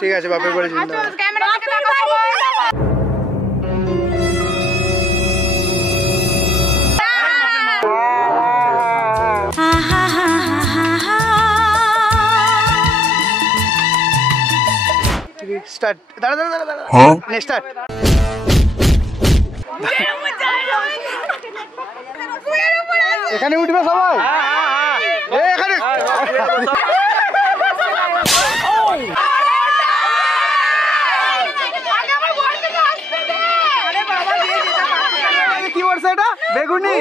ঠিক আছে, বাপের বাড়ি জিন্দাবাদ। স্টার্ট। দাঁড়া দাঁড়া দাঁড়া দাঁড়া, স্টার্ট। এখানে উঠবে সবাই, এখানে কি বলছে এটা? বেগুনি।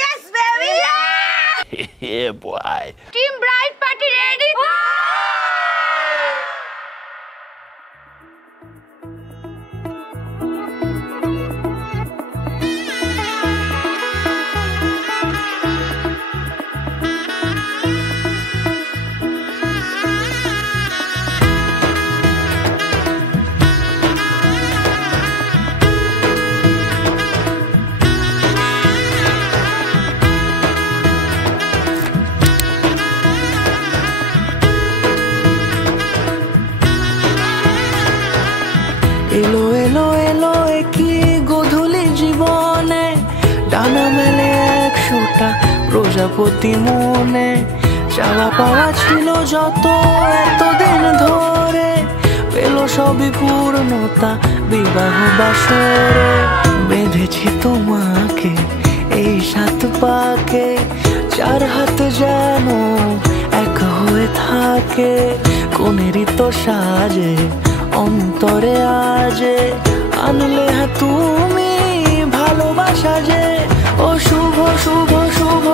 Yes, baby. Yeah, boy. Team Bright Party ready? এলো এলো এলো কি গোধূলি জীবনে, ডানা মেলে 100টা প্রজাপতি মনে। চাওয়া পাওয়া ছিল যত এতদিন ধরে, পেল সবই পূর্ণতা বিবাহ বাসরে। বেঁধেছি তোমাকে এই 7 পাকে, 4 হাত যেন এক হয়ে থাকে। কোনেরই তো সাজে অন্তরে আজে, আনলে তুমি ভালোবাসা যে। ও শুভ শুভ শুভ